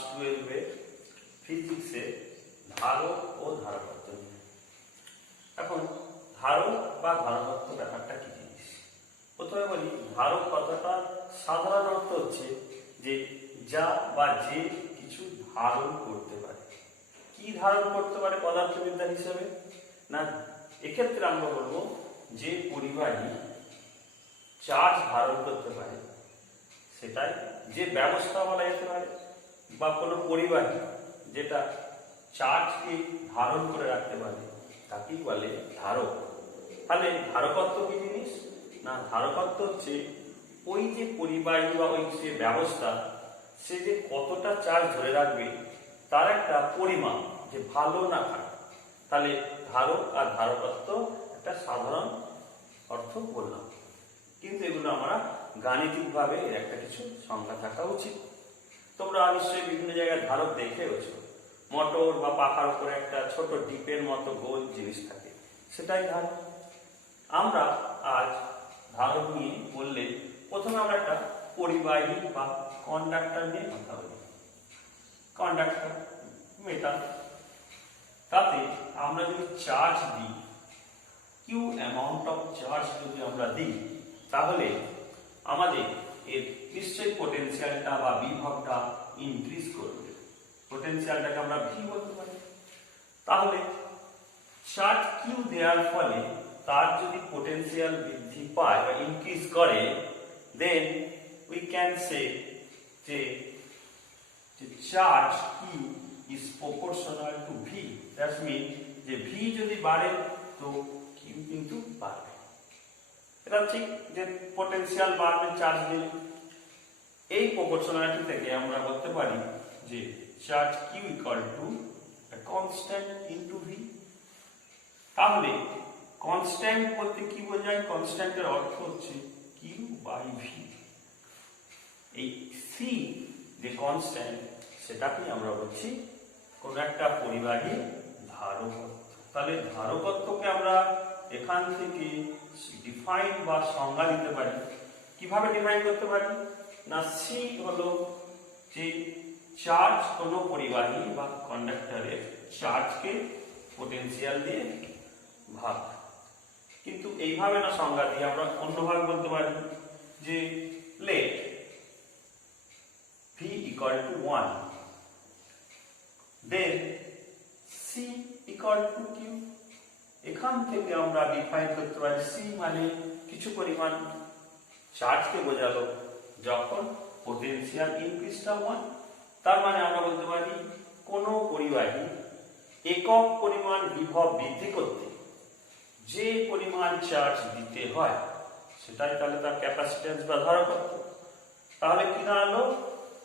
12 ফিজিক্সে ধারক ও ধারকত্ব নিয়ে। এখন ধারক বা ধারকত্ব ব্যাপারটা কি জিনিস? প্রথমে বলি, ধারক কথাটা সাধারণ অর্থ হচ্ছে যে যা বা যে কিছু ধারণ করতে পারে। কি ধারণ করতে পারে পদার্থবিদ্যা হিসেবে? না, এক্ষেত্রে আমরা বলবো যে পরিবাহী চার্জ ধারণ করতে পারে সেটাই যে ব্যবস্থা বলা যেতে পারে, বা কোনো পরিবাহী যেটা চার্জকে ধারণ করে রাখতে পারে তাকেই বলে ধারক। তাহলে ধারকত্ব কি জিনিস? না, ধারকত্ব হচ্ছে ওই যে পরিবাহী বা ওই যে ব্যবস্থা সে যে কতটা চার্জ ধরে রাখবে তার একটা পরিমাপ, যে ভালো না খারাপ। তাহলে ধারক আর ধারকত্ব একটা সাধারণ অর্থ বললাম, কিন্তু এগুলো আমরা গাণিতিকভাবে এর একটা কিছু সংখ্যা থাকা উচিত। তোমরা নিশ্চয়ই বিভিন্ন জায়গায় ধারক দেখে গেছো, মোটর বা পাখার উপরে একটা ছোট ডিপের মতো গোল জিনিস থাকে, সেটাই ধারক। আমরা আজ ধারক নিয়ে বললে প্রথমে আমরা একটা পরিবাহী বা কন্ডাক্টর নিয়ে কথা বলি। কন্ডাক্টর মেটাল, তাতে আমরা যদি চার্জ দিই, কিউ অ্যামাউন্ট অফ চার্জ যদি আমরা দিই, তাহলে আমাদের এর নিশ্চয়ই পোটেনশিয়ালটা বা বিভবটা ইনক্রিজ করবে। পোটেনশিয়ালটাকে আমরা ভি বলতে পারি। তাহলে চার্জ কিউ দেওয়ার ফলে তার যদি পোটেনশিয়াল বৃদ্ধি পায় বা ইনক্রিজ করে, দেন উই ক্যান সে যে charge Q is proportional to V. That's mean যে ভি যদি বাড়ে তো কিউ কিন্তু বাড়বে। এটা ঠিক যে পোটেনশিয়াল বাড়বে চার্জ দিলে। এই প্রপোর্শনালিটি থেকে আমরা বলতে পারি যে charge Q equal to constant into V. তাহলে কনস্ট্যান্ট বলতে কি বোঝায়? কনস্ট্যান্টের অর্থ হচ্ছে কিউ বাই ভি। এই সি যে কনস্ট্যান্ট, সেটাকে আমরা বলছি কোন একটা পরিবাহী ধারকত্ব। তাহলে ধারকত্বকে আমরা এখান থেকে ডিফাইন বা সংজ্ঞা দিতে পারি। কিভাবে ডিফাইন করতে পারি? না, সি হলো যে চার্জ কোন পরিবাহী বা কন্ডাক্টরের চার্জকে পোটেনশিয়াল দিয়ে ভাগ। কিন্তু এইভাবে না সংজ্ঞা দিয়ে আমরা অন্যভাবে বলতে পারি যে let V equal to 1, then C equal to Q. এখান থেকে আমরা ডিফাইন করতে পারি সি মানে কিছু পরিমাণ চার্জকে বোঝালো যখন পোটেনশিয়াল ইনক্রিজটা 1। তার মানে আমরা বলতে পারি কোন পরিবাহী একক পরিমাণ বিভব বৃদ্ধি করতে যে পরিমাণ চার্জ দিতে হয় সেটাই তাহলে তার ক্যাপাসিট্যান্স বা ধারকত্ব। তাহলে কি দাঁড়ালো?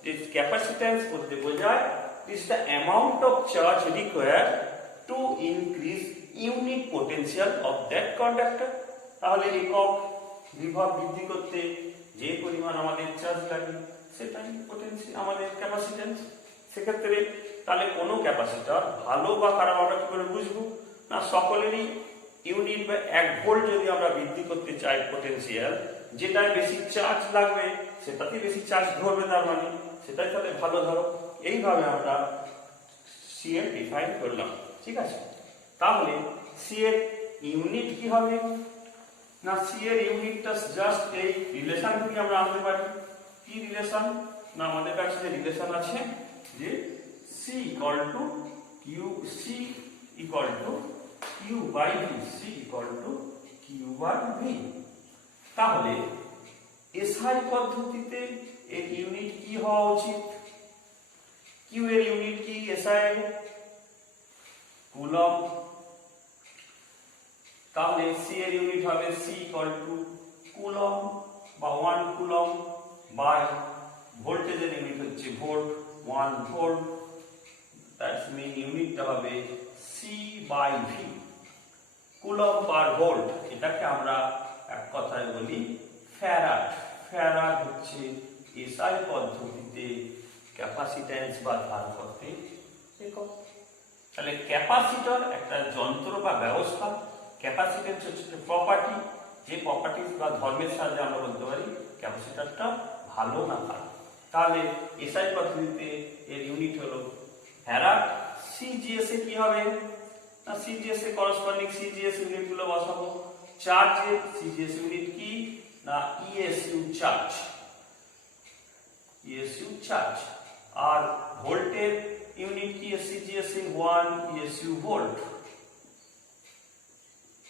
যে ক্যাপাসিট্যান্স বলতে বোঝায় is the amount of charge required to increase unit potential of that conductor. তাহলে একক বিভব বৃদ্ধি করতে যে পরিমাণ আমাদের চার্জ লাগে সেটাই পোটেনশিয়াল, আমাদের ক্যাপাসিট্যান্স। সেক্ষেত্রে তাহলে কোনো ক্যাপাসিটর ভালো বা খারাপ আমরা কি করে বুঝবো? না, সকলেরই ইউনিট বা 1 ভোল্ট যদি আমরা বৃদ্ধি করতে চাই পোটেনশিয়াল, যেটায় বেশি চার্জ লাগবে সেটাতে বেশি চার্জ ধরবে, তার মানে সেটাই তাহলে ভালো ধরো। এইভাবে আমরা সি এর ডিফাইন করলাম, ঠিক আছে? তাহলে সি এর ইউনিট কি হবে? না, সি এর ইউনিটটা জাস্ট এই রিলেশন থেকে আমরা আনতে পারি। কি রিলেশন? না, আমাদের কাছে যে রিলেশন আছে যে C equal to Q, C equal to Q by V, C equal to Q by V. তাহলে এসআই পদ্ধতিতে এর ইউনিট কি হওয়া উচিত? কিউ এর ইউনিট কি? SI coulomb. তাহলে সি এর ইউনিট হবে সি ইকুয়াল টু কুলম বা 1 কুলম বাই ভোল্টেজের ইউনিট হচ্ছে ভোল্ট, 1 ভোল্ট। দ্যাটস মিন ইউনিটটা হবে C by V, coulomb per volt. এটাকে আমরা এক কথায় বলি ফ্যারাড। ফ্যারাড হচ্ছে এসআই পদ্ধতিতে ক্যাপাসিট্যান্স বা ধারকত্বের একক। তাহলে ক্যাপাসিটর একটা যন্ত্র বা ব্যবস্থা, ক্যাপাসিট্যান্স হচ্ছে প্রপার্টি, যে প্রপার্টিজ বা ধর্মের সাহায্যে আমরা বলতে পারি ক্যাপাসিটরটা ভালো না খারাপ। তাহলে এসআই পদ্ধতিতে এর ইউনিট হলো ফ্যারাড। সিজিএস এ কি হবে না, সিজিএস এ করসপন্ডিং সিজিএস ইউনিট গুলো বসাবো। চার্জের সিজিএস ইউনিট কি না ইএসইউ চার্জ, ইএসইউ চার্জ। আর ভোল্টের ইউনিট কি সিজিএস এ 1 ইএসইউ ভোল্ট।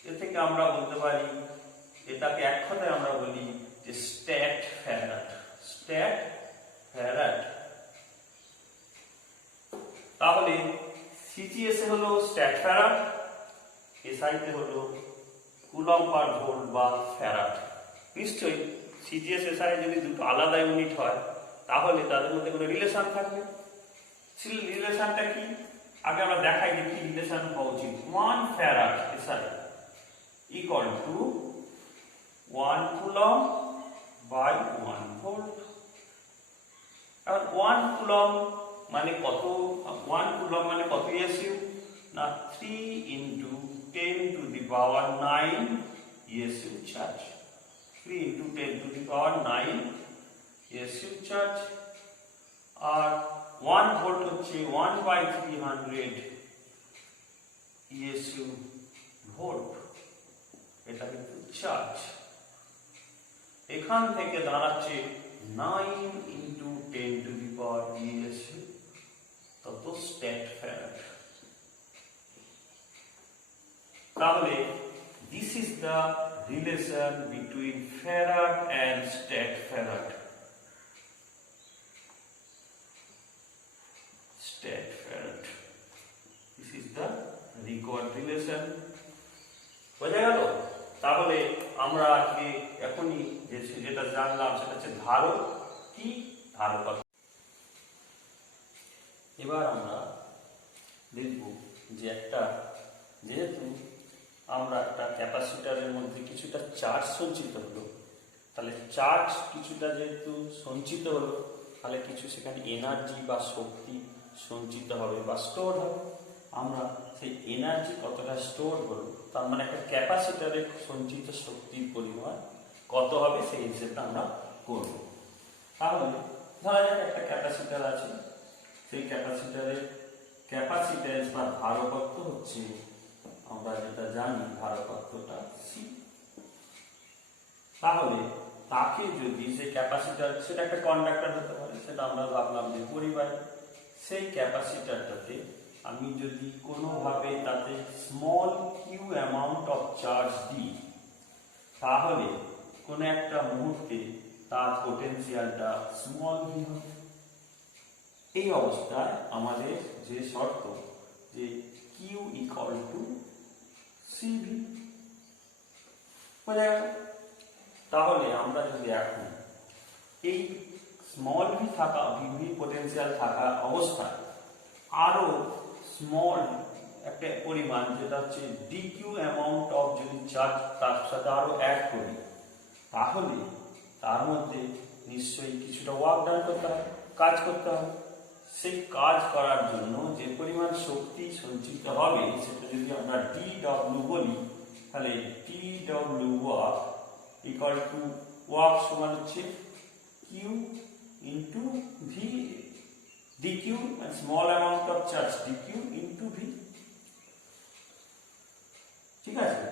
এ থেকে আমরা বলতে পারি, এটাকে এক কথায় আমরা বলি যে স্ট্যাট ফ্যারাড, স্ট্যাট ফ্যারাড। তাহলে সিজিএস এ হলো স্ট্যাট ফ্যারাড, এসআই তে হলো কুলম্ব পার ভোল্ট বা ফ্যারাড। নিশ্চয়ই সিজিএস এসআই যদি দুটো আলাদা ইউনিট হয় তাহলে তাদের মধ্যে কোনো রিলেশন থাকবে। রিলেশনটা কি আগে আমরা দেখাই যে কি রিলেশন হওয়া উচিত। 1 farad SI equal to 1 coulomb by 1 volt. আর 1 কুলম্ব মানে কত, 1 কুলম্ব মানে কত ইএসইউ না 3 into 10 to the power 9 ESU charge. 3 into 10 to the power 9 ESU charge. আর 1 ভোল্ট হচ্ছে 1/300 ইএসইউ ভোল্ট, এটা কিন্তু চার্জ। এখান থেকে দাঁড়াচ্ছে 9 into 10 to the power ESU, তত স্ট্যাট ফ্যারাড। তাহলে this is the relation between farad and stat farad. Stat farad. This is the required relation. বোঝা গেল? তাহলে আমরা আজকে এখনই যেটা জানলাম সেটা হচ্ছে ধারক কি, ধারকত্ব। এবার আমরা দেখব যে যেহেতু আমরা একটা ক্যাপাসিটরের মধ্যে কিছুটা চার্জ সঞ্চিত হলো, তাহলে চার্জ কিছুটা যেহেতু সঞ্চিত হলো তাহলে কিছু সেখানে এনার্জি বা শক্তি সঞ্চিত হবে বা স্টোর হবে। আমরা সেই এনার্জি কতটা স্টোর হলো তার মানে একটা ক্যাপাসিটরে সঞ্চিত শক্তির পরিমাণ কত হবে সেই হিসেবটা আমরা করব। তাহলে ধরা যাক একটা ক্যাপাসিটর আছে, সেই ক্যাপাসিটরের ক্যাপাসিট্যান্স বা ধারকত্ব হচ্ছে, আমরা যেটা জানি ধারকত্বটা সি। তাহলে তাকে যদি সেই ক্যাপাসিটর, সেটা একটা কন্ডাক্টর হতে পারে, সেটা আমরা ভাবলাম যে পরিবার, সেই ক্যাপাসিটরটাতে আমি যদি কোনোভাবে তাতে small Q amount of charge দিই তাহলে কোনো একটা মুহূর্তে তার পোটেনশিয়ালটা স্মল ভি হবে। এই অবস্থায় আমাদের যে শর্ত যে কিউ ইকুয়াল টু সিভি, তাহলে আমরা যদি এখন এই স্মল ভি থাকা, ভি পোটেনশিয়াল থাকা অবস্থায় আরো স্মল একটা পরিমাণ যেটা হচ্ছে ডিকিউ অ্যামাউন্ট অফ যদি চার্জ তার সাথে আরো অ্যাড করি তাহলে তার মধ্যে নিশ্চয়ই কিছুটা ওয়ার্ক ডান করতে হবে, কাজ করতে হবে। সেই কাজ করার জন্য যে পরিমাণ শক্তি সঞ্চিত হবে সেটা যদি আমরা ডি ডব্লিউ বলি তাহলে D W work equal to work সমান হচ্ছে Q into V dq and small amount of charge dq into v। ঠিক আছে,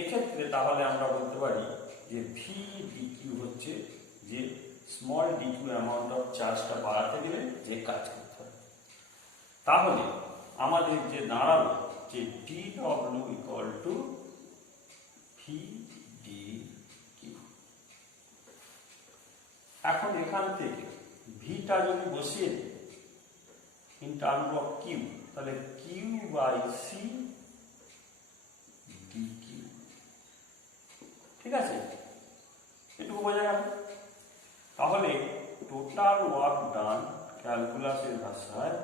এক্ষেত্রে তাহলে আমরা বলতে পারি যে v dq হচ্ছে যে স্মল dq অ্যামাউন্ট অফ চার্জটা বাড়াতে গেলে যে কাজ করতে হবে। তাহলে আমাদের যে দাঁড়ালো যে dw equal to v dq। এখন এখান থেকে ভিটা যদি বসিয়ে দিই ইন টার্ম অফ কিউ তাহলে কিউ বাই সি ডিকিউ। ঠিক আছে, এটুকু বোঝা গেল। তাহলে টোটাল ওয়ার্ক ডান ক্যালকুলাসের ভাষায়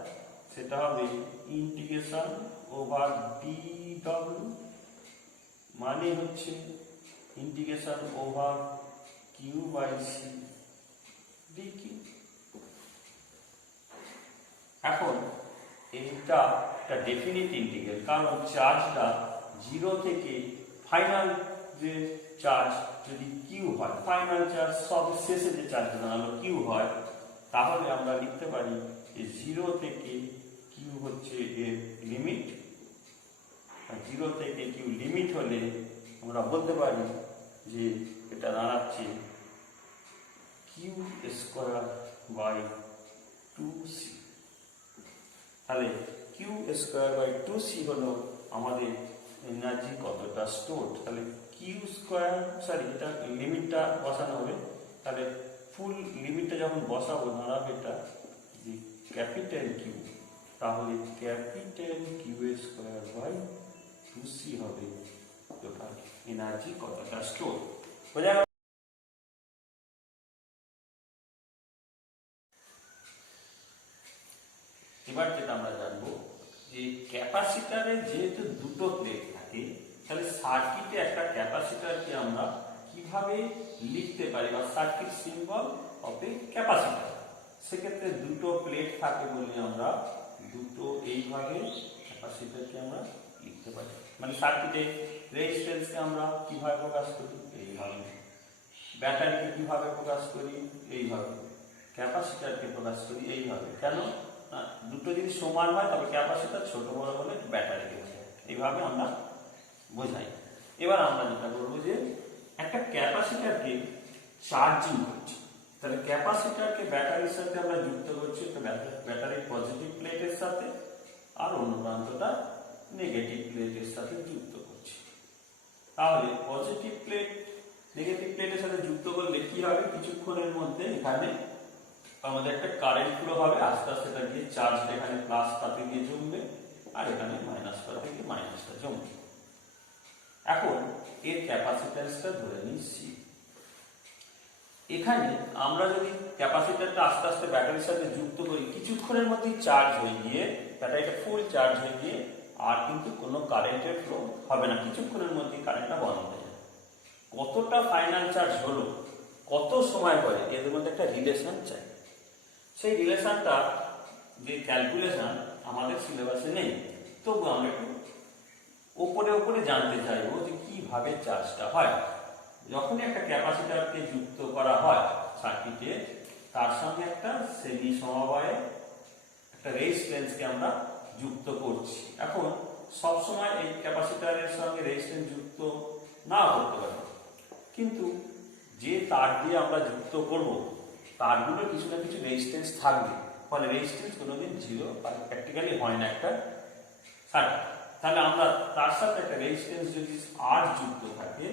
সেটা হবে ইন্টিগ্রেশন ওভার ডি ডব্লিউ মানে হচ্ছে integration over Q by C dq. এখন এটা একটা ডেফিনিট ইন্টিগ্রাল, কারণ চার্জটা 0 থেকে ফাইনাল যে চার্জ যদি কিউ হয়, ফাইনাল চার্জ সব শেষে যে চার্জ দাঁড়ালো কিউ হয়, তাহলে আমরা লিখতে পারি যে 0 থেকে কিউ হচ্ছে এর লিমিট। 0 থেকে কিউ লিমিট হলে আমরা বলতে পারি যে এটা দাঁড়াচ্ছে কিউ স্কোয়ার বাই 2c। তাহলে কিউ স্কোয়ার বাই 2c হলো আমাদের এনার্জি কতটা স্টোর। তাহলে কিউ স্কোয়ার, সরি এটা লিমিটটা বসানো হবে, তাহলে ফুল লিমিটটা যখন বসাবো দাঁড়াবে এটা যে ক্যাপিটাল কিউ, তাহলে capital Q square by 2c হবে টোটাল এনার্জি কতটা স্টোর। বোঝা গেল? এবার যেটা আমরা জানবো যে ক্যাপাসিটারে যেহেতু দুটো প্লেট থাকে, তাহলে সার্কিটে একটা ক্যাপাসিটারকে আমরা কিভাবে লিখতে পারি, বা circuit symbol of A capacitor. সেক্ষেত্রে দুটো প্লেট থাকে বলে আমরা দুটো এইভাবে ক্যাপাসিটারকে আমরা লিখতে পারি। মানে সার্কিটে রেজিস্ট্যান্সকে আমরা কিভাবে প্রকাশ করি, এইভাবে। ব্যাটারিকে কিভাবে প্রকাশ করি, এইভাবে। ক্যাপাসিটারকে প্রকাশ করি এইভাবে। কেন? দুটো যদি সমান হয় তবে ক্যাপাসিটার ছোট বড় হলে ব্যাটারিকে বোঝায়, এইভাবে আমরা বোঝাই। এবার আমরা যেটা করবো যে একটা ক্যাপাসিটারকে চার্জিং করছি, তাহলে ক্যাপাসিটারকে ব্যাটারির সাথে আমরা যুক্ত করছি একটা ব্যাটারির পজিটিভ প্লেটের সাথে, আর অন্য প্রান্তটা নেগেটিভ প্লেটের সাথে যুক্ত করছি। তাহলে পজিটিভ প্লেট নেগেটিভ প্লেটের সাথে যুক্ত করলে কি হবে, কিছুক্ষণের মধ্যে এখানে আমাদের একটা কারেন্ট ফ্লো হবে, আস্তে আস্তে এটা গিয়ে চার্জ এখানে প্লাস তাতে গিয়ে জমবে, আর এখানে মাইনাস পাতে গিয়ে মাইনাসটা জমবে। এখন এর ক্যাপাসিট্যান্সটা ধরে নিই সি। এখানে আমরা যদি ক্যাপাসিটরটা আস্তে আস্তে ব্যাটারির সাথে যুক্ত করি, কিছুক্ষণের মধ্যেই চার্জ হয়ে গিয়ে ব্যাটারিটা ফুল চার্জ হয়ে গিয়ে আর কিন্তু কোনো কারেন্টের ফ্লো হবে না, কিছুক্ষণের মধ্যেই কারেন্টটা বন্ধ হয়ে যাবে। কতটা ফাইনাল চার্জ হলো, কত সময় পরে, এদের মধ্যে একটা রিলেশন চাই। সেই রিলেশনটা যে ক্যালকুলেশন আমাদের সিলেবাসে নেই, তবু আমরা একটু ওপরে ওপরে জানতে চাইবো যে কিভাবে চার্জটা হয়। যখনই একটা ক্যাপাসিটরকে যুক্ত করা হয় সার্কিটে, তার সঙ্গে একটা শ্রেণী সমবায়ে একটা রেজিস্ট্যান্সকে আমরা যুক্ত করছি। এখন সবসময় এই ক্যাপাসিটরের সঙ্গে রেজিস্ট্যান্স যুক্ত না করতে পারি, কিন্তু যে তার দিয়ে আমরা যুক্ত করব তারগুলো কিছু না কিছু রেজিস্ট্যান্স থাকবে, ফলে রেজিস্ট্যান্স কোনোদিন জিরো প্র্যাকটিক্যালি হয় না একটা সার্কিট। তাহলে আমরা তার সাথে একটা রেজিস্ট্যান্স যদি আর যুক্ত থাকে,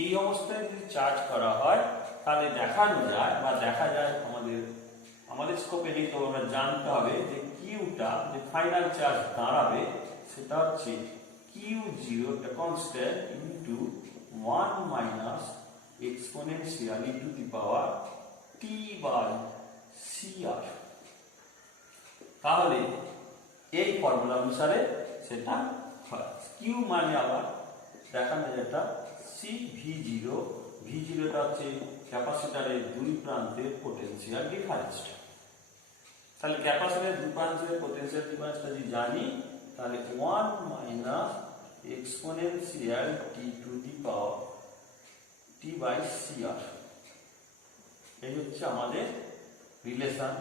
এই অবস্থায় যদি চার্জ করা হয়, তাহলে দেখানো যায় বা দেখা যায় আমাদের স্কোপে নেই, তো আমরা জানতে হবে যে কিউটা যে ফাইনাল চার্জ দাঁড়াবে সেটা হচ্ছে Q zero constant into 1 minus exponential into the power T by CR. তাহলে এই ফর্মুলা অনুসারে সেটা হয়। কিউ মানে আবার দেখানো যেটা সি ভি জিরো, ভি জিরোটা হচ্ছে ক্যাপাসিটরের দুই প্রান্তের পোটেনশিয়াল ডিফারেন্সটা। তাহলে ক্যাপাসিটরের দুই প্রান্তের পোটেনশিয়াল ডিফারেন্সটা যদি জানি, তাহলে 1 minus exponential T to the power T by CR, এই হচ্ছে আমাদের রিলেশন।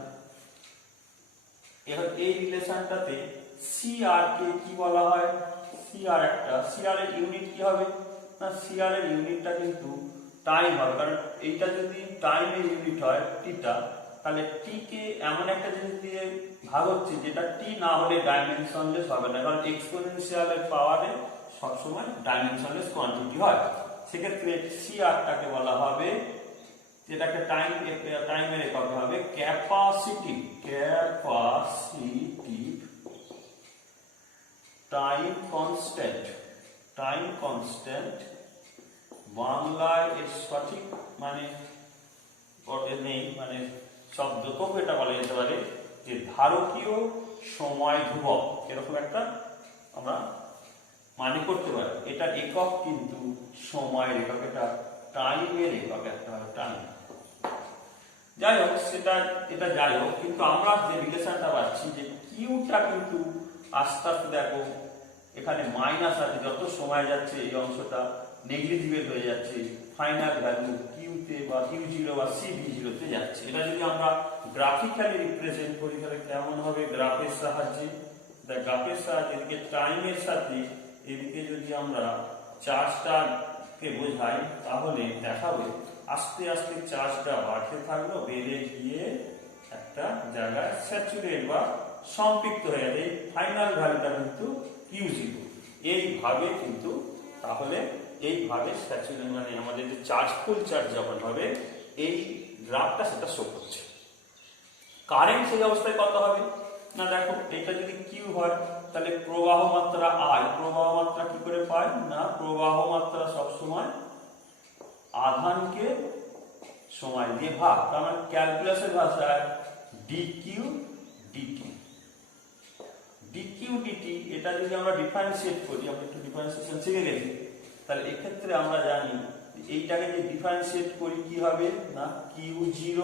এবার এই রিলেশনটাতে সিআর কে কি বলা হয়, সিআর এর ইউনিট কি হবে না, সিআর এর ইউনিটটা কিন্তু টাইম হবে, কারণ এইটা যদি টাইমের ইউনিট হয় টিটা, তাহলে টি কে এমন একটা জিনিস দিয়ে ভাগ হচ্ছে যেটা টি না হলে ডাইমেনশনলেস হবে না, কারণ এক্সপোনেনশিয়াল এর পাওয়ারে সবসময় ডাইমেনশনলেস কোয়ান্টিটি হয়। সেক্ষেত্রে সিআরটাকে বলা হবে, যেটাকে টাইমের একক হবে ক্যাপাসিটিভ টাইম কনস্ট্যান্ট। বাংলায় এর সঠিক মানে নেই, মানে শব্দ, তবু এটা বলা যেতে পারে যে ধারকীয় সময় ধ্রুবক, এরকম একটা আমরা মানে করতে পারি। এটা একক কিন্তু সময়ের একক, এটা টাইমের একক একটা টাইম। যাই হোক, এটা যাই হোক, কিন্তু আমরা যে রিলেশনটা পাচ্ছি যে কিউটা কিন্তু আস্তে আস্তে দেখো এখানে মাইনাস আছে, যত সময় যাচ্ছে এই অংশটা নেগলিজিবল হয়ে যাচ্ছে, ফাইনাল ভ্যালু কিউতে বা কিউ0 বা সিভি0তে যাচ্ছে। এটা যদি আমরা গ্রাফিক্যালি রিপ্রেজেন্ট করি তাহলে কেমন হবে? গ্রাফের সাহায্যে, গ্রাফের সাহায্যে এদিকে টাইমের সাথে এদিকে যদি আমরা চার্জটাকে বোঝাই তাহলে দেখাবে আস্তে আস্তে চার্জটা বাড়তে থাকলো, বেড়ে গিয়ে একটা জায়গায় স্যাচুরেট বা সম্পৃক্ত হয়ে যাবে। এই ফাইনাল ভ্যালুটা কিন্তু কিউ0। এইভাবে কিন্তু তাহলে এইভাবে স্যাচুরেট মানে আমাদের যে চার্জ ফুল চার্জ যখন হবে এই গ্রাফটা সেটা শো করছে। কারেন্ট সেই অবস্থায় কত হবে না, দেখো এটা যদি কিউ হয় তাহলে প্রবাহ মাত্রা আই, প্রবাহ মাত্রা কি করে পাই না, প্রবাহ মাত্রা সবসময় আধানকে সময় দিয়ে ভাগ, তার মানে ক্যালকুলাসের ভাষায় ডিকিউ ডিটি। ডিকিউ ডিটি এটা যদি আমরা ডিফারেন্সিয়েট করি, আমরা একটু ডিফারেন্সিয়েশন শিখে গেছি, তাহলে এক্ষেত্রে আমরা জানি এইটাকে যে ডিফারেন্সিয়েট করি কি হবে না, কিউ0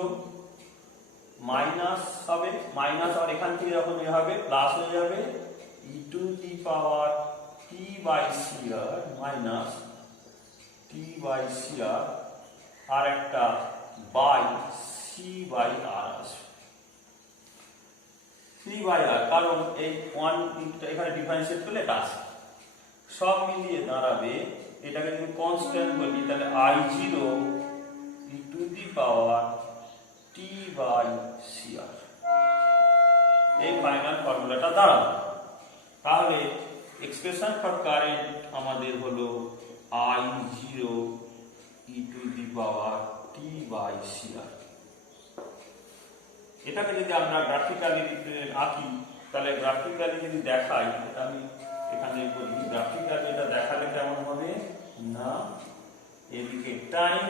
মাইনাস হবে, মাইনাস আর এখান থেকে যখন এ হবে প্লাস হয়ে যাবে e to the power T by C R minus t by C R, আর একটা বাই সি বাই আর আসবে, সি বাই আর, কারণ এই ওয়ান এখানে ডিফারেন্সিয়েট করলে এটা আসবে, সব মিলিয়ে দাঁড়াবে এটাকে যদি কনস্ট্যান্ট বলি তাহলে I0 e to the power T by C R, এই ফাইনাল ফর্মুলাটা দাঁড়াবে। তাহলে এক্সপ্রেশন ফর কারেন্ট আমাদের হলো I0 e to the power T by C R. এটাকে যদি আমরা গ্রাফিক্যালি আঁকি তাহলে গ্রাফিক্যালি যদি দেখাই, এটা আমি এখানে বলি গ্রাফিক্যালি এটা দেখালে কেমন হবে না, এদিকে টাইম,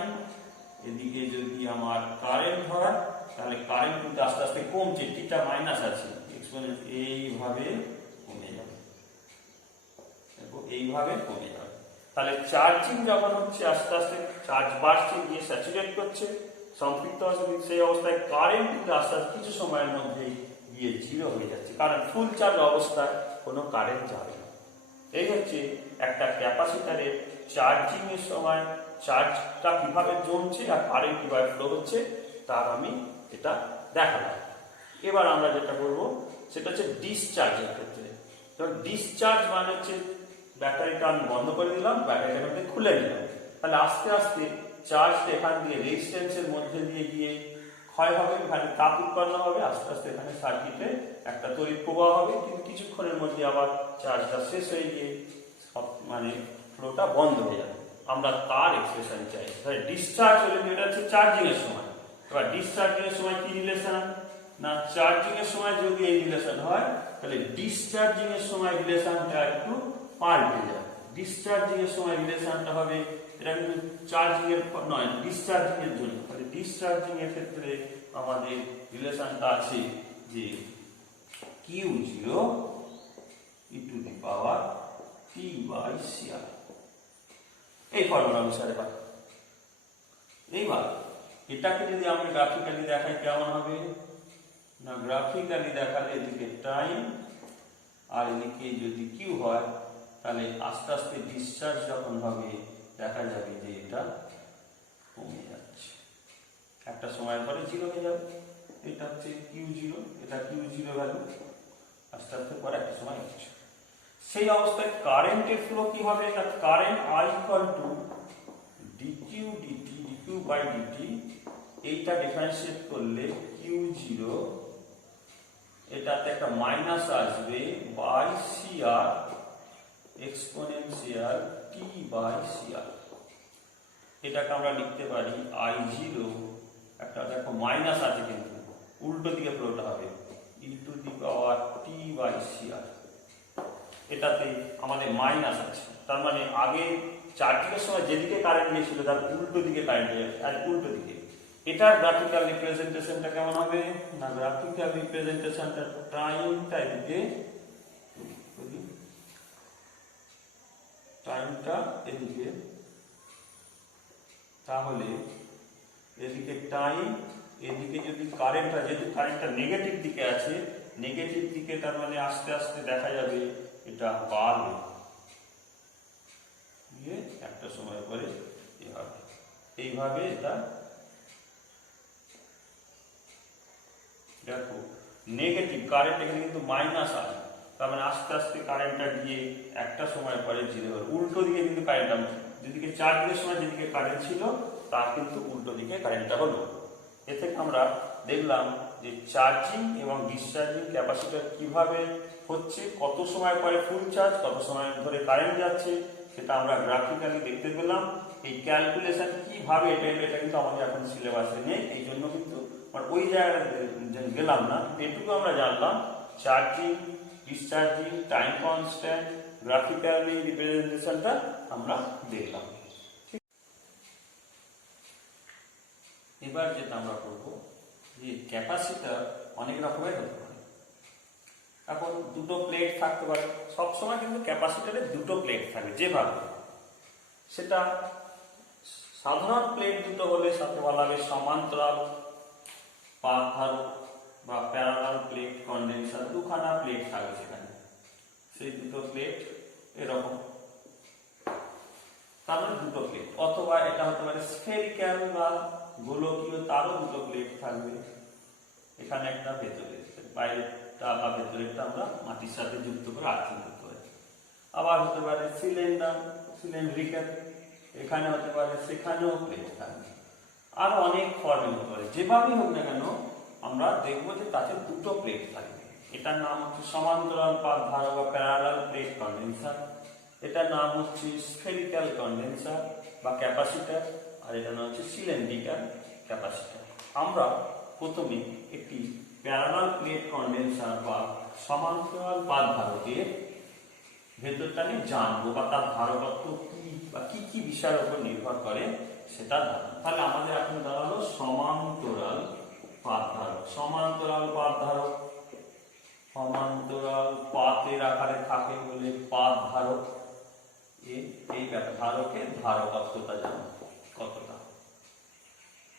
এদিকে যদি আমার কারেন্ট হয় তাহলে কারেন্ট কিন্তু আস্তে আস্তে কমছে, টিটা মাইনাস আছে, এক্সপোনেন্ট এইভাবে কমে যাবে, এইভাবে কমে যাবে। তাহলে চার্জিং যখন হচ্ছে আস্তে আস্তে চার্জ বাড়ছে গিয়ে স্যাচুরেট করছে, সম্পৃক্ত আছে, সেই অবস্থায় কারেন্ট কিন্তু আস্তে আস্তে কিছু সময়ের মধ্যেই গিয়ে 0 হয়ে যাচ্ছে, কারণ ফুল চার্জ অবস্থায় কোনো কারেন্ট যাবে না। এই হচ্ছে একটা ক্যাপাসিটরের চার্জিং এর সময় চার্জটা কিভাবে জমছে আর কারেন্ট কিভাবে ফ্লো হচ্ছে তার আমি এটা দেখালাম। এবার আমরা যেটা করব সেটা হচ্ছে ডিসচার্জের ক্ষেত্রে। কারণ ডিসচার্জ মানে হচ্ছে ব্যাটারিটা আমি বন্ধ করে দিলাম, ব্যাটারিটা আমি খুলে নিলাম, তাহলে আস্তে আস্তে চার্জটা এখান দিয়ে রেজিস্ট্যান্সের মধ্যে দিয়ে গিয়ে ক্ষয় হবে, এখানে তাপ উৎপন্ন হবে, আস্তে আস্তে এখানে সার্কিটে একটা তড়িৎ প্রবাহ হবে, কিন্তু কিছুক্ষণের মধ্যে আবার চার্জটা শেষ হয়ে গিয়ে মানে ফ্লোটা বন্ধ হয়ে যাবে। আমরা তার এক্সপ্রেশন চাই। তাহলে ডিসচার্জ হলে এটা হচ্ছে চার্জিং এর সময়। এবার ডিসচার্জিং এর সময় কি রিলেশন না, চার্জিং এর সময় যদি এই রিলেশন হয় তাহলে ডিসচার্জিং এর সময় রিলেশনটা একটু পাল্টে যায়। ডিসচার্জিং এর সময় রিলেশনটা হবে, এটা কিন্তু চার্জিং এর নয়, ডিসচার্জিং এর জন্য। তাহলে ডিসচার্জিং এর ক্ষেত্রে আমাদের রিলেশনটা আছে যে Q0 e to the power t by CR, এই ফর্মুলা অনুসারে পাই। এইবার এটাকে যদি আমি গ্রাফিক্যালি দেখাই কেমন হবে না, গ্রাফিক্যালি দেখালে এদিকে টাইম আর এদিকে যদি কিউ হয় তাহলে আস্তে আস্তে ডিসচার্জ যখন হবে দেখা যাবে যে এটা কমে যাচ্ছে, একটা সময়ের পরে 0 হয়ে যাবে। এটা হচ্ছে Q0, এটা Q0 ভ্যালু, আস্তে আস্তে পরে একটা সময় হচ্ছে। সেই অবস্থায় কারেন্টের ফ্লো কি হবে না, current I equal to dq dt dq by dt, এইটা ডিফারেন্সিয়েট করলে Q0 এটাতে একটা মাইনাস আসবে by CR exponential t by CR। এটাকে আমরা লিখতে পারি I0, একটা দেখো মাইনাস আছে কিন্তু উল্টো দিকে ফ্লোটা হবে e to the power t by CR। এটাতে আমাদের মাইনাস আছে, তার মানে আগে চার্জিংয়ের সময় যেদিকে কারেন্ট গিয়েছিল তার উল্টো দিকে কারেন্ট যাবে, আর উল্টো দিকে। এটার গ্রাফিক্যাল রিপ্রেজেন্টেশনটা কেমন হবে না, গ্রাফিক্যাল রিপ্রেজেন্টেশনটা টাইমটা এদিকে, টাইমটা এদিকে, তাহলে এদিকে টাইম, এদিকে যদি কারেন্টটা, যেহেতু কারেন্টটা নেগেটিভ দিকে আছে, নেগেটিভ দিকে তার মানে আস্তে আস্তে দেখা যাবে এটা বাড়বে, একটা সময় এইভাবে এটা দেখো নেগেটিভ কারেন্ট এখানে কিন্তু মাইনাস আছে, তার মানে আস্তে আস্তে কারেন্টটা গিয়ে একটা সময় পরে জিরো হবে। উল্টো দিকে কিন্তু কারেন্টটা, যেদিকে চার্জের সময় যেদিকে কারেন্ট ছিল তার কিন্তু উল্টো দিকে কারেন্টটা হলো। এ থেকে আমরা দেখলাম যে চার্জিং এবং ডিসচার্জিং ক্যাপাসিটর কিভাবে হচ্ছে, কত সময় পরে ফুল চার্জ, কত সময় ধরে কারেন্ট যাচ্ছে, সেটা আমরা গ্রাফিক্যালি দেখতে পেলাম। এই ক্যালকুলেশন কিভাবে এটা কিন্তু আমাদের এখন সিলেবাসে নেই, এই জন্য কিন্তু ওই জায়গায় গেলাম না। এটুকু আমরা জানলাম charging, discharging, time constant, graphically রিপ্রেজেন্টেশনটা আমরা দেখলাম। এবার যেটা আমরা করবো যে ক্যাপাসিটর অনেক রকমের হতে পারে। এখন দুটো প্লেট থাকতে পারে, সবসময় কিন্তু ক্যাপাসিটরে দুটো প্লেট থাকে যেভাবে, সেটা সাধারণ প্লেট দুটো হলে সাথে বলা হবে সমান্তরাল পাত ধারক বা প্যারালাল প্লেট কন্ডেন্সার, দুখানা প্লেট থাকবে সেখানে, সেই দুটো প্লেট এরকম, তার মানে দুটো প্লেট। অথবা এটা হতে পারে স্ফেরিক্যাল বা গোলকীয়, তারও দুটো প্লেট থাকবে, এখানে একটা ভেতরে, বাইরেটা বা ভেতরেরটা আমরা মাটির সাথে যুক্ত করে আর্থিং করতে পারি। আবার হতে পারে সিলিন্ড্রিক্যাল, এখানে হতে পারে, সেখানেও প্লেট থাকবে। আরো অনেক ফর্মে হতে পারে, যেভাবেই হোক না কেন আমরা দেখবো যে তাতে দুটো প্লেট থাকবে। এটার নাম হচ্ছে সমান্তরাল পাত ধারক বা প্যারালাল প্লেট কন্ডেন্সার, এটার নাম হচ্ছে স্ফেরিক্যাল কন্ডেন্সার বা ক্যাপাসিটর, আর এটার নাম হচ্ছে সিলিন্ড্রিক্যাল ক্যাপাসিটর। আমরা প্রথমে একটি প্যারালাল প্লেট কন্ডেন্সার বা সমান্তরাল পাত ধারকের ভেতরটা নিয়ে জানবো, বা তার ধারকত্ব কি বা কি কি বিষয়ের উপর নির্ভর করে সেটা জানবো। তাহলে আমাদের এখন দাঁড়ালো সমান্তরাল পাত ধারক। সমান্তরাল পাত ধারক, সমান্তরাল পাতের আকারে থাকে বলে পাত ধারক। এই ধারকের ধারকত্বটা জানবো, কতটা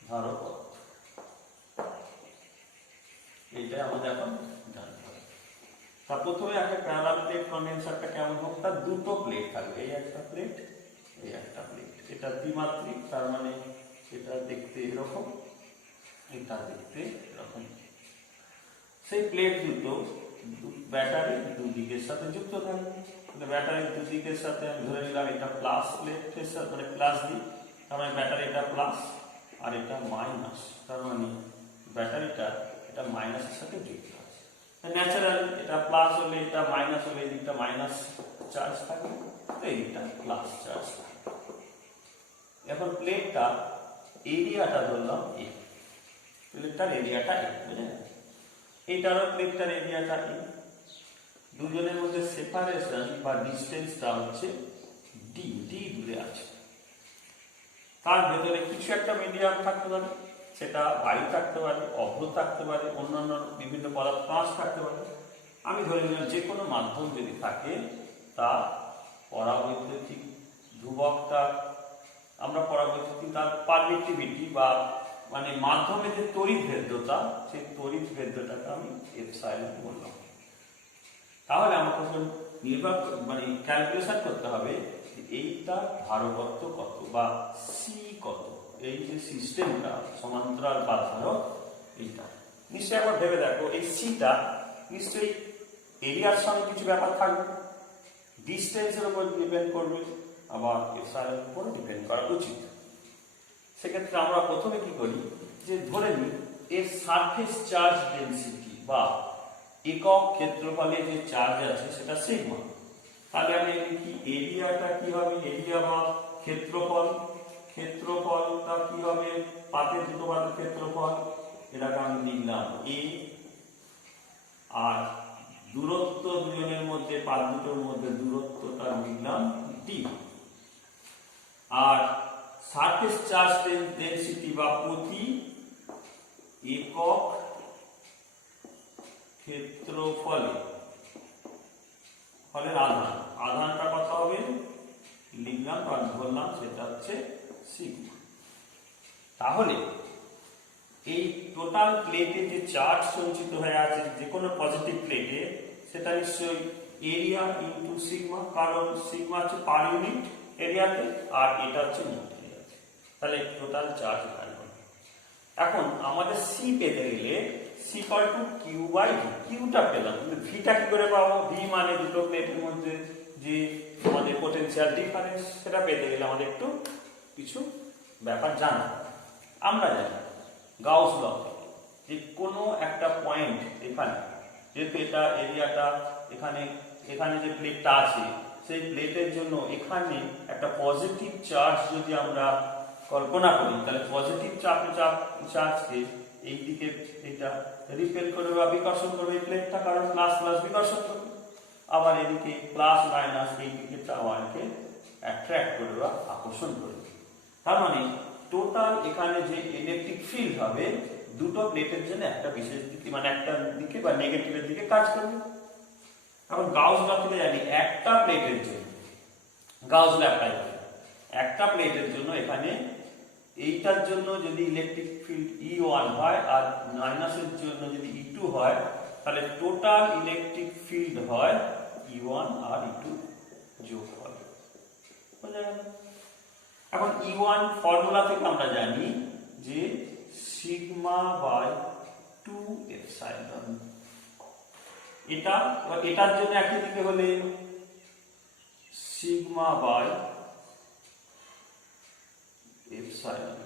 ধারকত্ব, এইটাই আমাদের এখন জানতে হবে। তা প্রথমে একটা প্যারালাল প্লেট কন্ডেন্সারটা কেমন হোক, তার দুটো প্লেট থাকবে, এই একটা প্লেট, এই একটা প্লেট। এটা দ্বিমাত্রিক, তার মানে এটা দেখতে এরকম, এটা দেখতে এরকম। সেই প্লেট দুটো ব্যাটারির দুদিকের সাথে যুক্ত থাকবে। ব্যাটারির দুদিকের সাথে আমি ধরে নিলাম এটা প্লাস প্লেটের সাথে, মানে প্লাস দিই, তার মানে ব্যাটারিটা প্লাস আর এটা মাইনাস, তার মানে ব্যাটারিটা এটা মাইনাসের সাথে যুক্ত আছে। ন্যাচারালি এটা প্লাস হলে এটা মাইনাস হলে এই দিকটা মাইনাস চার্জ থাকবে, এই দিকটা প্লাস চার্জ থাকবে। এখন প্লেটটা এরিয়াটা ধরলাম এ, প্লেটটার এরিয়াটা এ, বুঝলেন? এইটারও প্লেটটার এরিয়াটা এ, দুজনের মধ্যে সেপারেশন বা ডিস্টেন্সটা হচ্ছে ডি, ডি দূরে আছে। তার ভেতরে কিছু একটা মিডিয়াম থাকতে পারে, সেটা বায়ু থাকতে পারে, অভ্র থাকতে পারে, অন্যান্য বিভিন্ন পদার্থ কাঁচ থাকতে পারে। আমি ধরে নিলাম যে কোনো মাধ্যম যদি থাকে তা পরাবৈদ্যুতিক ধ্রুবকটা, আমরা পরাবৈদ্যুতিক তার পারমিটিভিটি বা মানে মাধ্যমের যে তড়িৎ ভেদ্যতা, সেই তড়িৎ ভেদ্যতাকে আমি এপসাইলন বললাম। তাহলে আমাকে নির্ভর মানে ক্যালকুলেশন করতে হবে এইটা ধারকত্ব কত বা সি কত, এই যে সিস্টেমটা সমান্তরাল পাত ধারক এইটা নিশ্চয়ই একবার ভেবে দেখো, এই সিটা নিশ্চয়ই এরিয়ার সঙ্গে কিছু ব্যাপার থাকবে, ডিস্টেন্সের উপর ডিপেন্ড করবে, আবার এপসাইলনের উপর ডিপেন্ড করা উচিত। সেক্ষেত্রে আমরা প্রথমে কি করি, যে ধরে নিই এর সারফেস চার্জ ডেনসিটি বা একক ক্ষেত্রফলে যে চার্জ আছে সেটা সিগমা। তাহলে আমি লিখি এরিয়াটা কি হবে, এরিয়া বা ক্ষেত্রফল, ক্ষেত্রফলটা কি হবে, পাতের দুটো পাতের ক্ষেত্রফল, এটাকে আমি লিখলাম এ, আর দূরত্ব দুজনের মধ্যে, পাত দুটোর মধ্যে দূরত্বটা লিখলাম ডি, আর সারফেস চার্জ ডেনসিটি বা প্রতি একক ক্ষেত্রফলে ফলের আধান, আধানটা কত হবে লিখলাম বা ধরলাম সেটা হচ্ছে সিগমা। তাহলে এই টোটাল প্লেটে যে চার্জ সঞ্চিত হয়ে আছে যে কোনো পজিটিভ প্লেটে, সেটা নিশ্চয়ই এরিয়া ইনটু সিগমা, কারণ সিগমা হচ্ছে পার ইউনিট এরিয়াতে আর এটা হচ্ছে মোট এরিয়াতে। তাহলে টোটাল চার্জ বার করব। এখন আমাদের সি পেতে গেলে C equal to Q by V, কিউটা পেলাম কিন্তু ভিটা কি করে পাবো? ভি মানে দুটো প্লেটের মধ্যে যে আমাদের পোটেনশিয়াল ডিফারেন্স, সেটা পেতে গেলে আমাদের একটু কিছু ব্যাপার জানা। আমরা জানি গাউস ল থেকে যে কোনো একটা পয়েন্ট এখানে, যেহেতু এটা এরিয়াটা এখানে, এখানে যে প্লেটটা আছে সেই প্লেটের জন্য এখানে একটা পজিটিভ চার্জ যদি আমরা কল্পনা করি, তাহলে পজিটিভ চার্জকে এই দিকে এটা রিপেল করবে বা বিকর্ষণ করবে এই প্লেটটা, কারণ প্লাস প্লাস বিকর্ষণ করবে। আবার এদিকে প্লাস মাইনাস এই দিকে চাওয়ারকে অ্যাট্রাক্ট করবে বা আকর্ষণ করবে। তার মানে টোটাল এখানে যে ইলেকট্রিক ফিল্ড হবে দুটো প্লেটের জন্য একটা বিশেষ দিকে, মানে একটা দিকে বা নেগেটিভের দিকে কাজ করবে। এখন গাউস ল থেকে জানি একটা প্লেটের জন্য গাউস ল অ্যাপ্লাই করে একটা প্লেটের জন্য এখানে এইটার জন্য যদি ইলেকট্রিক ফিল্ড E1 হয় আর মাইনাসের জন্য যদি E2 হয়, তাহলে টোটাল ইলেকট্রিক ফিল্ড হয় E1 আর E2 যোগ হয়। বুঝা গেল? এখন E1 ফর্মুলা থেকে আমরা জানি যে সিগমা বাই 2 এপসাইলন। এটার জন্য একই দিকে হলে সিগমা বাই এপসাইলন।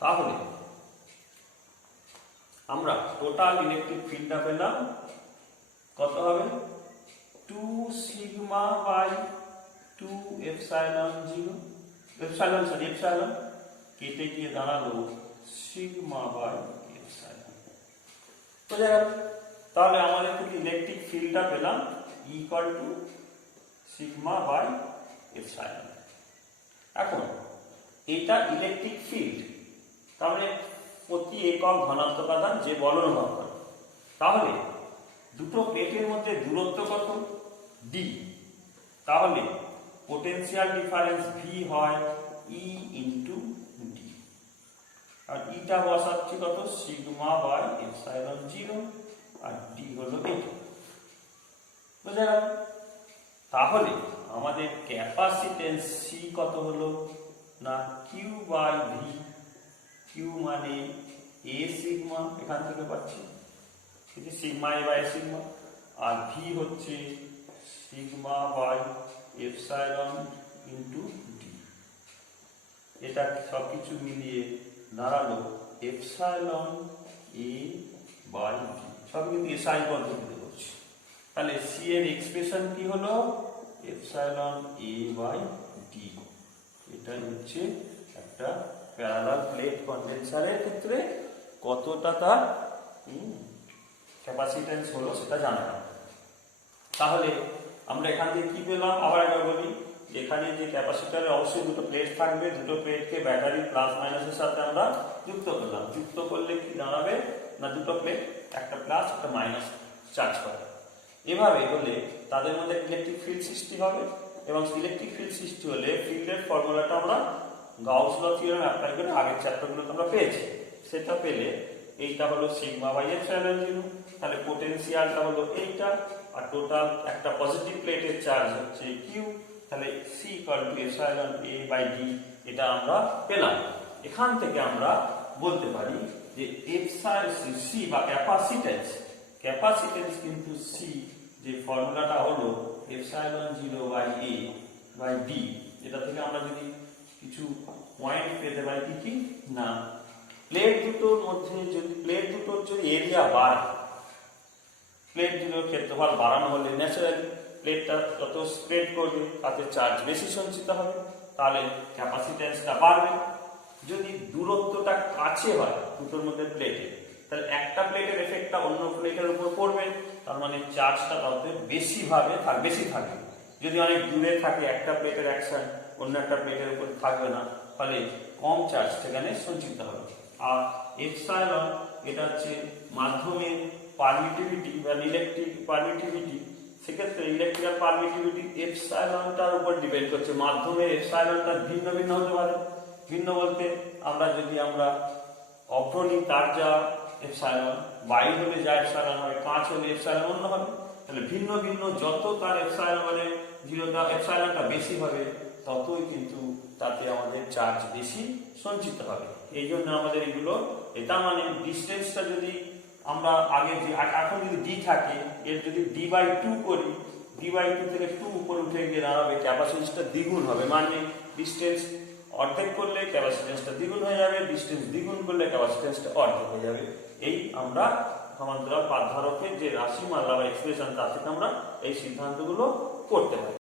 তাহলে আমরা টোটাল ইলেকট্রিক ফিল্ডটা পেলাম কত হবে? 2 সিগমা বাই 2 এপসাইলন 0, এপসাইলন কেটে গিয়ে দাঁড়ালো সিগমা বাই এপসাইলন। বুঝা গেল? তাহলে আমাদের থেকে ইলেকট্রিক ফিল্ডটা পেলাম equal to sigma by epsilon. এখন এটা ইলেকট্রিক ফিল্ড, তাহলে প্রতি একক ধনাত্মক আধান যে বল অনুভব করে, তাহলে দুটো প্লেটের মধ্যে দূরত্ব কত? d। তাহলে পোটেনশিয়াল ডিফারেন্স v হয় E ইনটু d, আর ইটা বসাচ্ছি কত? সিগমা বাই এপসাইলন 0, আর d হলো এটা। বুঝা গেল? তাহলে আমাদের ক্যাপাসিটেন্স C কত হলো না Q বাই V। Q মানে A সিগমা, এখান থেকে পাচ্ছি সিগমা A বাই সিগমা, আর V হচ্ছে sigma by epsilon into D। এটা সবকিছু মিলিয়ে দাঁড়ালো এপসাইলন A বাই V, সব কিন্তু এসআই পদ্ধতিতে করছি। তাহলে C এর এক্সপ্রেশন কি হলো? Epsilon A by D। এটাই হচ্ছে একটা প্যারালাল প্লেট কন্ডেন্সারের ক্ষেত্রে কতটা তার ক্যাপাসিটেন্স হলো সেটা জানা। তাহলে আমরা এখান থেকে কি পেলাম? আবার একবার বলি, এখানে যে ক্যাপাসিটরে অবশ্যই দুটো প্লেট থাকবে, দুটো প্লেটকে ব্যাটারি প্লাস মাইনাসের সাথে আমরা যুক্ত করলাম। যুক্ত করলে কি দাঁড়াবে না দুটো প্লেট একটা প্লাস একটা মাইনাস চার্জ করে। এভাবে হলে তাদের মধ্যে ইলেকট্রিক ফিল্ড সৃষ্টি হবে, এবং ইলেকট্রিক ফিল্ড সৃষ্টি হলে ফিল্ডের ফর্মুলাটা আমরা গাউস ল থিওরেম অ্যাপ্লাই করে আগের চ্যাপ্টারগুলোতে আমরা পেয়েছি। সেটা পেলে এইটা হলো সিগমা বাই এপসাইলন 0, তাহলে পোটেনশিয়ালটা হলো এইটা, আর টোটাল একটা পজিটিভ প্লেটের চার্জ হচ্ছে Q, তাহলে C equal to epsilon A by D। এটা আমরা পেলাম। এখান থেকে আমরা বলতে পারি যে এপসাইলন C বা ক্যাপাসিটেন্স কিন্তু C যে ফর্মুলাটা হলো epsilon 0 by A by D। এটা থেকে আমরা যদি কিছু পয়েন্ট পেতে পারি কি কি না, প্লেট দুটোর মধ্যে যদি প্লেট দুটোর যদি এরিয়া বাড়ে, প্লেট দুটোর ক্ষেত্রফল বাড়ানো হলে ন্যাচারালি প্লেটটা যত স্প্রেড করবে তাতে চার্জ বেশি সঞ্চিত হবে, তাহলে ক্যাপাসিটেন্সটা বাড়বে। যদি দূরত্বটা কাছে হয় দুটোর মধ্যে প্লেটে, তাহলে একটা প্লেটের এফেক্টটা অন্য প্লেটের উপর পড়বে, তার মানে চার্জটা তত বেশি থাকবে। যদি অনেক দূরে থাকে একটা প্লেটের অ্যাকশন অন্য একটা প্লেটের উপর থাকবে না, ফলে কম চার্জ সেখানে সঞ্চিত হবে। আর এপসাইলন এটা হচ্ছে মাধ্যমের পারমিটিভিটি বা ইলেকট্রিক পারমিটিভিটি, সেক্ষেত্রে ইলেকট্রিক্যাল পারমিটিভিটি এপসাইলনটার উপর ডিপেন্ড করছে। মাধ্যমের এপসাইলনটা ভিন্ন ভিন্ন হতে পারে। ভিন্ন বলতে আমরা যদি অভ্রণী তার যা এপসাইলন, বাইর হলে যা এপসাইলন হবে, কাঁচ হলে এপসাইলন অন্য হবে। তাহলে ভিন্ন ভিন্ন যত তার এপসাইলনের এপসাইলনটা বেশি হবে, ততই কিন্তু তাতে আমাদের চার্জ বেশি সঞ্চিত হবে। এই জন্য আমাদের এগুলো, এটা মানে ডিস্টেন্সটা যদি আমরা আগে যে এখন যদি ডি থাকে, এর যদি d/2 করি, d/2 থেকে 2 উপরে উঠে গিয়ে দাঁড়াবে, ক্যাপাসিটেন্সটা দ্বিগুণ হবে। মানে ডিস্টেন্স অর্ধেক করলে ক্যাপাসিটেন্সটা দ্বিগুণ হয়ে যাবে, ডিস্টেন্স দ্বিগুণ করলে ক্যাপাসিটেন্সটা অর্ধেক হয়ে যাবে। এই আমরা সমান্তরাল পাত ধারকের যে রাশিমালা বা এক্সপ্রেশন, তা থেকে আমরা এই সিদ্ধান্তগুলো করতে পারি।